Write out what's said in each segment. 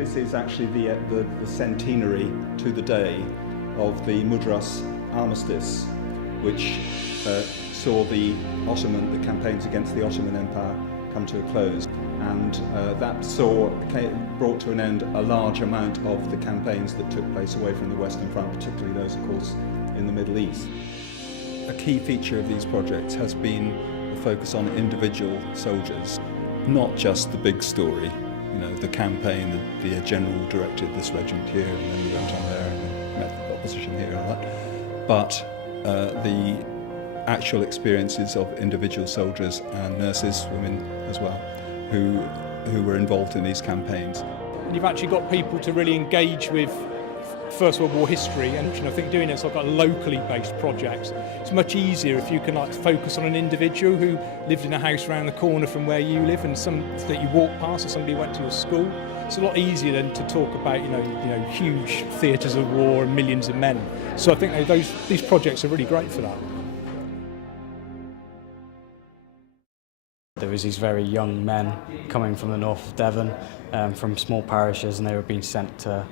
This is actually the centenary to the day of the Mudros Armistice, which saw the campaigns against the Ottoman Empire come to a close, and that brought to an end a large amount of the campaigns that took place away from the Western Front, particularly those, of course, in the Middle East. A key feature of these projects has been the focus on individual soldiers, not just the big story, the campaign, the general directed this regiment here and then we went on there and met the opposition here and all that, but the actual experiences of individual soldiers and nurses, women as well, who were involved in these campaigns. And you've actually got people to really engage with First World War history, and I think doing this like a locally based project, it's much easier if you can focus on an individual who lived in a house around the corner from where you live and some that you walk past, or somebody went to your school. It's a lot easier than to talk about huge theatres of war and millions of men. So I think these projects are really great for that. There was these very young men coming from the north of Devon, from small parishes, and they were being sent to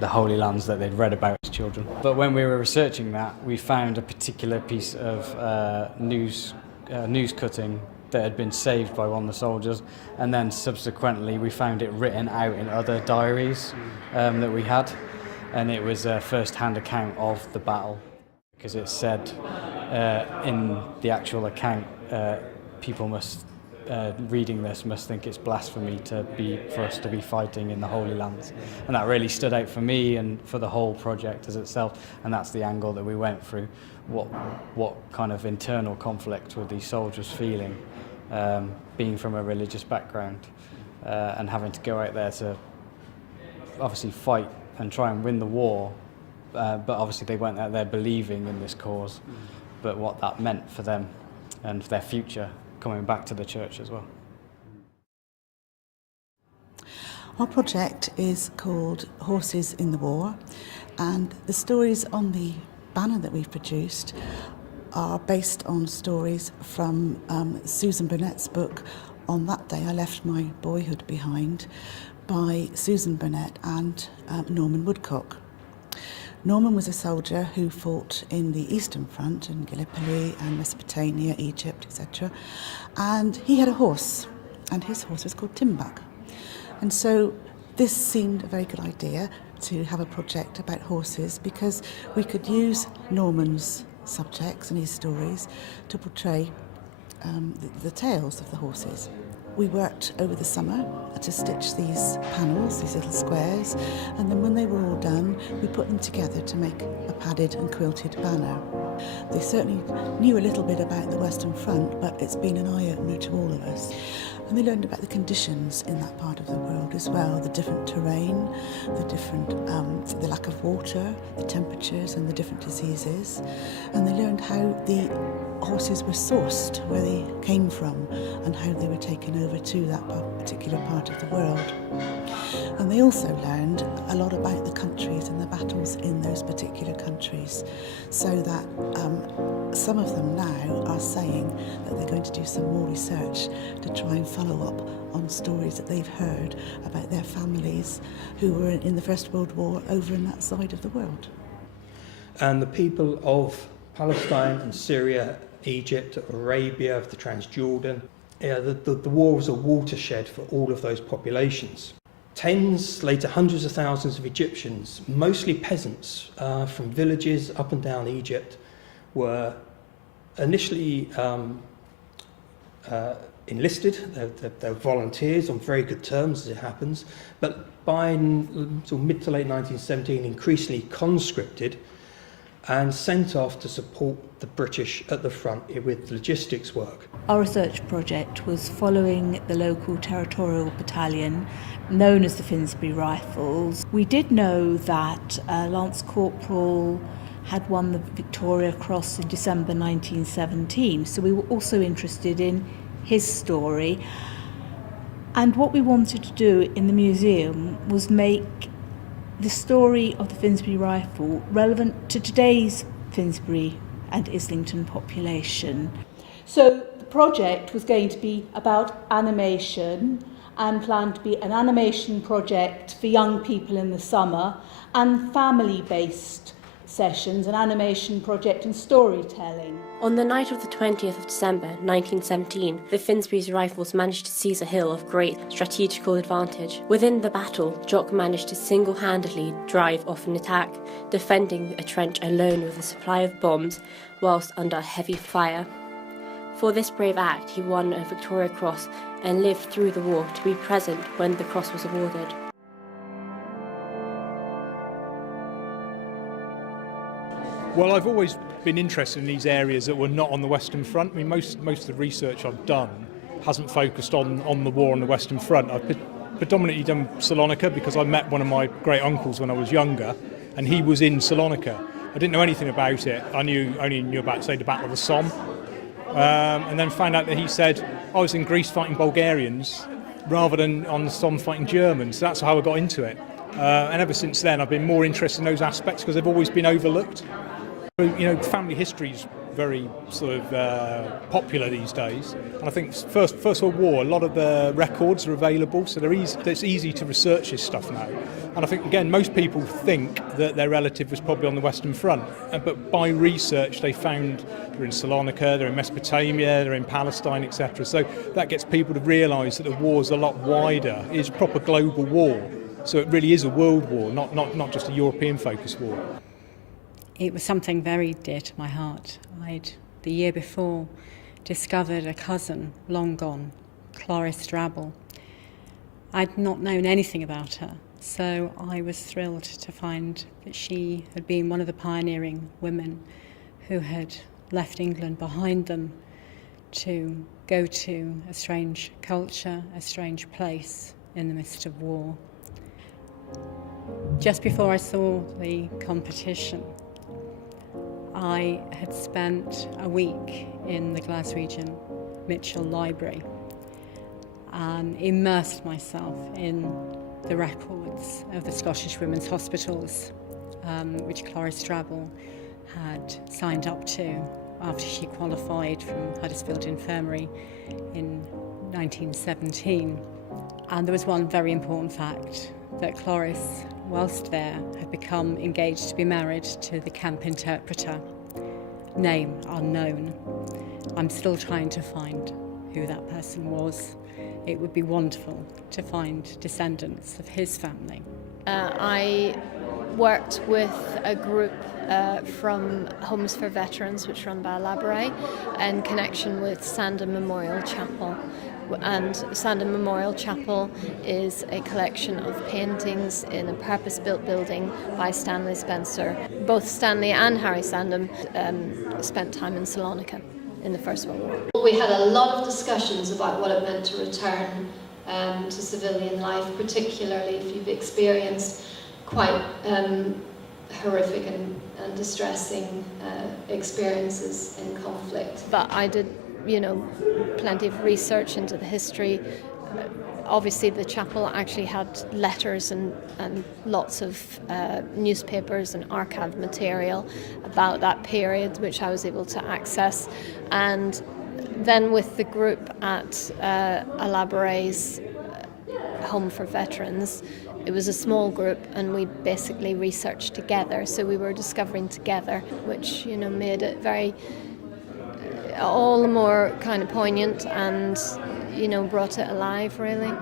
the Holy Lands that they'd read about as children. But when we were researching that, we found a particular piece of news cutting that had been saved by one of the soldiers, and then subsequently we found it written out in other diaries that we had, and it was a first-hand account of the battle, because it said in the actual account, people reading this must think it's blasphemy for us to be fighting in the Holy Lands. And that really stood out for me and for the whole project as itself, and that's the angle that we went through. What kind of internal conflict were these soldiers feeling, being from a religious background, and having to go out there to obviously fight and try and win the war, but obviously they weren't out there believing in this cause, but what that meant for them and for their future coming back to the church as well. Our project is called Horses in the War, and the stories on the banner that we've produced are based on stories from Susan Burnett's book, On That Day I Left My Boyhood Behind, by Susan Burnett and Norman Woodcock. Norman was a soldier who fought in the Eastern Front in Gallipoli and Mesopotamia, Egypt, etc. And he had a horse, and his horse was called Timbuk. And so this seemed a very good idea to have a project about horses, because we could use Norman's subjects and his stories to portray the tales of the horses. We worked over the summer to stitch these panels, these little squares, and then when they were all done, we put them together to make a padded and quilted banner. They certainly knew a little bit about the Western Front, but it's been an eye-opener to all of us. And they learned about the conditions in that part of the world as well, the different terrain, the lack of water, the temperatures and the different diseases. And they learned how the horses were sourced, where they came from, and how they were taken over to that particular part of the world. And they also learned a lot about the countries and the battles in those particular countries, so that some of them now are saying that they're going to do some more research to try and follow up on stories that they've heard about their families who were in the First World War over in that side of the world. And the people of Palestine and Syria, Egypt, Arabia, the Transjordan, the war was a watershed for all of those populations. Tens, later hundreds of thousands of Egyptians, mostly peasants from villages up and down Egypt, were initially enlisted. They're volunteers on very good terms, as it happens, but by sort of mid to late 1917, increasingly conscripted and sent off to support the British at the front with logistics work. Our research project was following the local territorial battalion known as the Finsbury Rifles. We did know that Lance Corporal had won the Victoria Cross in December 1917, so we were also interested in his story. And what we wanted to do in the museum was make the story of the Finsbury Rifle relevant to today's Finsbury and Islington population. So the project was going to be about animation and planned to be an animation project for young people in the summer and family-based sessions, an animation project and storytelling. On the night of the 20th of December 1917, the Finsbury's Rifles managed to seize a hill of great strategical advantage. Within the battle, Jock managed to single-handedly drive off an attack, defending a trench alone with a supply of bombs whilst under heavy fire. For this brave act, he won a Victoria Cross and lived through the war to be present when the cross was awarded. Well, I've always been interested in these areas that were not on the Western Front. I mean, most of the research I've done hasn't focused on the war on the Western Front. I've predominantly done Salonika because I met one of my great uncles when I was younger, and he was in Salonika. I didn't know anything about it. I only knew about, say, the Battle of the Somme, and then found out that he said I was in Greece fighting Bulgarians rather than on the Somme fighting Germans. So that's how I got into it. And ever since then, I've been more interested in those aspects because they've always been overlooked. You know, family history is very sort of popular these days, and I think First World War, a lot of the records are available, so it's easy to research this stuff now. And I think, again, most people think that their relative was probably on the Western Front, but by research they found they're in Salonika, they're in Mesopotamia, they're in Palestine, etc. So that gets people to realise that the war's a lot wider. It's a proper global war, so it really is a world war, not just a European-focused war. It was something very dear to my heart. I'd, the year before, discovered a cousin, long gone, Cloris Drabble. I'd not known anything about her, so I was thrilled to find that she had been one of the pioneering women who had left England behind them to go to a strange culture, a strange place in the midst of war. Just before I saw the competition, I had spent a week in the Glaswegian Mitchell Library and immersed myself in the records of the Scottish Women's Hospitals, which Cloris Drabble had signed up to after she qualified from Huddersfield Infirmary in 1917. And there was one very important fact, that Cloris, whilst there, had become engaged to be married to the camp interpreter. Name unknown. I'm still trying to find who that person was. It would be wonderful to find descendants of his family. I worked with a group from Homes for Veterans, which run by Labouré, in connection with Sandon Memorial Chapel. And Sandon Memorial Chapel is a collection of paintings in a purpose-built building by Stanley Spencer. Both Stanley and Harry Sandon spent time in Salonika in the First World War. We had a lot of discussions about what it meant to return to civilian life, particularly if you've experienced quite horrific and distressing experiences in conflict. But I did, plenty of research into the history. Obviously the chapel actually had letters and lots of newspapers and archived material about that period, which I was able to access. And then with the group at Laboré's Home for Veterans, it was a small group and we basically researched together, so we were discovering together, which made it very all the more kind of poignant and brought it alive really.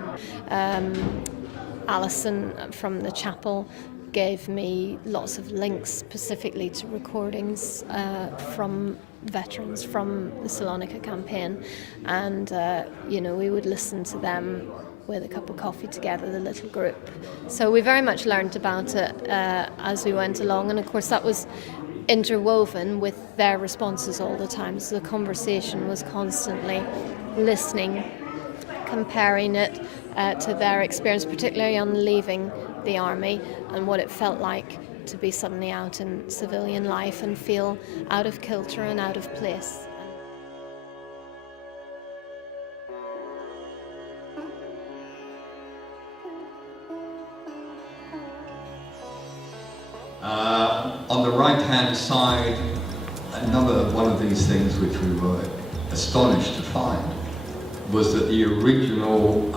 Alison from the chapel gave me lots of links specifically to recordings from veterans from the Salonika campaign, and we would listen to them with a cup of coffee together, the little group. So we very much learned about it as we went along, and of course that was interwoven with their responses all the time. So the conversation was constantly listening, comparing it to their experience, particularly on leaving the army and what it felt like to be suddenly out in civilian life and feel out of kilter and out of place. On the right-hand side, one of these things which we were astonished to find was that the original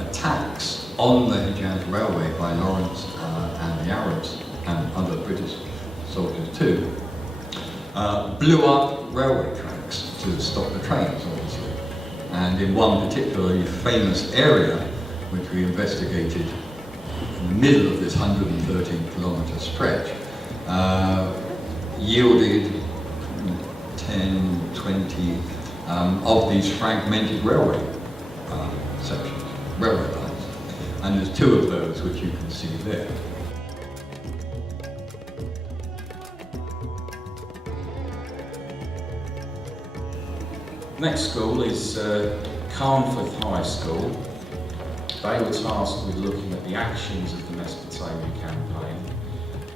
attacks on the Hejaz Railway by Lawrence and the Arabs, and other British soldiers too, blew up railway tracks to stop the trains, obviously. And in one particularly famous area, which we investigated in the middle of this 113-kilometre stretch, yielded 10, 20 of these fragmented railway sections, railway lines. And there's two of those which you can see there. Next school is Carnforth High School. They were tasked with looking at the actions of the Mesopotamia campaign.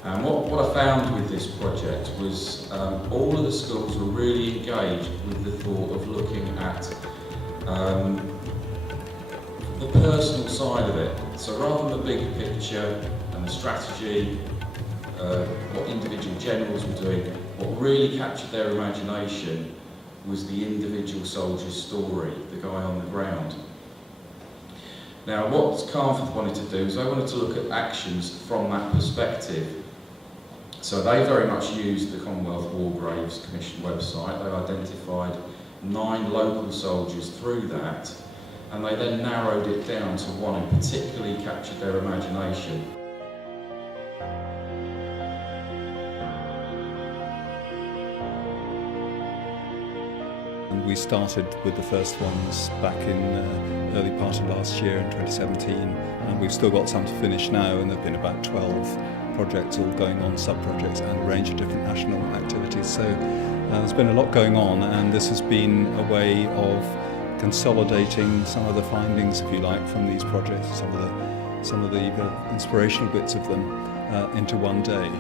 And what I found with this project was all of the schools were really engaged with the thought of looking at the personal side of it. So rather than the big picture and the strategy, what individual generals were doing, what really captured their imagination was the individual soldier's story, the guy on the ground. Now, what Carnforth wanted to do is they wanted to look at actions from that perspective. So they very much used the Commonwealth War Graves Commission website. They identified 9 local soldiers through that, and they then narrowed it down to one who particularly captured their imagination. We started with the first ones back in early part of last year in 2017, and we've still got some to finish now, and there have been about 12 projects all going on, sub-projects, and a range of different national activities. So there's been a lot going on, and this has been a way of consolidating some of the findings, if you like, from these projects, some of the inspirational bits of them into one day.